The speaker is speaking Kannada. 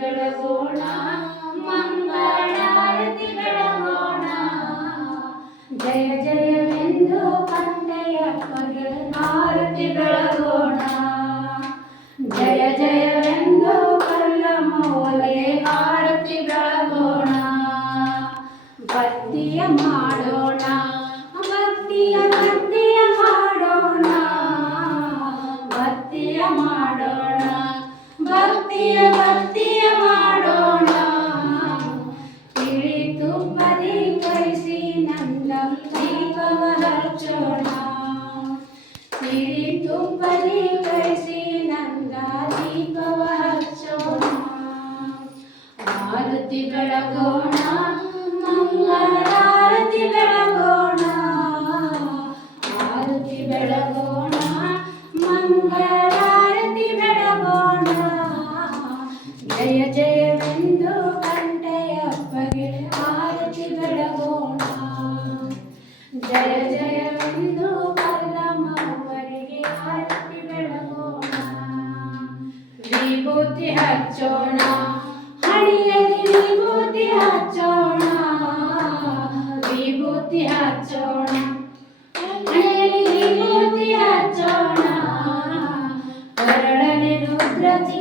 ಬೆಳಗೋಣ, ಮಂಗಳಾರತಿ ಬೆಳಗೋಣ. ಜಯ ಜಯವೆಂದು ಕಂದಯ್ಯಪ್ಪಗೆ ಆರತಿ ಬೆಳಗೋಣ. ಜಯ ಜಯವೆಂದು ಕಲ್ಲಮ್ಮವ್ವಗೆ ಆರತಿ ಬೆಳಗೋಣ. ಭಕ್ತಿಯ ಮಾಡೋಣ, ಭಕ್ತಿಯ ಮಾಡೋಣ, ಭಕ್ತಿಯ ಮಾಡೋಣ, ಭಕ್ತಿಯ ಮಾಡೋಣ. ತಿಳಿ ತುಪ್ಪದಿ ಕಳಿಸಿ ನಂದ ದೀಪವ ಹಚ್ಚೋಣ. ತಿಳಿ ತುಪ್ಪದಿ ಕಳಿಸಿ ನಂದ ದೀಪವ ಹಚ್ಚೋಣ. ಆರತಿ ಬೆಳಗೋಣ, ಮಂಗಳಾರತಿ ಬೆಳಗೋಣ. ಆರತಿ ಬೆಳಗೋಣ, ಮಂಗಳಾರತಿ ಬೆಳಗೋಣ. ಜಯ ಜಯವೆಂದು ಕಂಠಯ್ಯಪ್ಪಗೆ ಆರತಿ ಬೆಳಗೋಣ. ಜಯ ಜಯವೆಂದು ಕಲ್ಲಮ್ಮವ್ವರಿಗೆ ಆರತಿ ಬೆಳಗೋಣ. ವಿಭೂತಿ ಹಚ್ಚೋಣ, ಹಣಿಯಲ್ಲಿ ವಿಭೂತಿ ಹಚ್ಚೋಣ. ವಿಭೂತಿ ಹಚ್ಚೋಣ, ಹಣೆಯಲ್ಲಿ ವಿಭೂತಿ ಹಚ್ಚೋಣ. ಕೊರಳಲ್ಲಿ ರುದ್ರತಿ